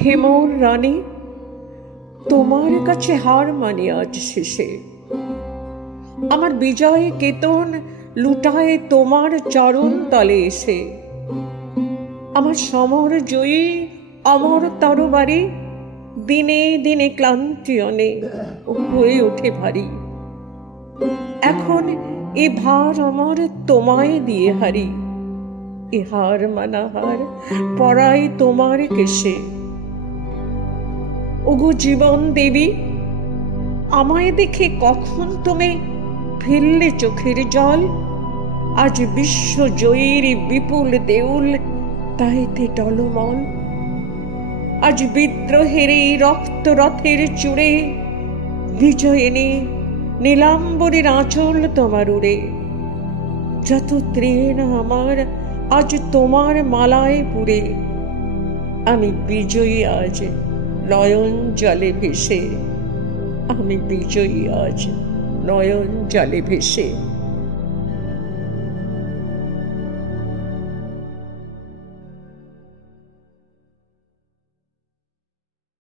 হে মোর রানী, তোমার কাছে হার মানি আজ শেষে। আমার বিজয় কেতন লুটায় তোমার চরণ তলে এসে। আমার সমর জয়ী অমর তরবারি দিনে দিনে ক্লান্তি অনেক হয়ে ওঠে ভারী। এখন এ ভার আমার তোমায় দিয়ে হারি। এ হার মানা হার পরাই তোমার কেশে। ওগো জীবন দেবী, আমায় দেখে কখন তুমি ফেললে চোখের জল? আজ বিশ্ব জয়ীর বিপুল দেউল তাইতে টলমল। আজ বিদ্রোহের এই রক্ত রথের চূড়ে বিজয়িনী নীলাম্বরীর আঁচল তোমার উড়ে। যত তৃণ আমার আজ তোমার মালায় পুরে। আমি বিজয়ী আজ নয়ন জলে ভেসে। আমি বিজয়ী আজ নয়ন জলে ভেসে।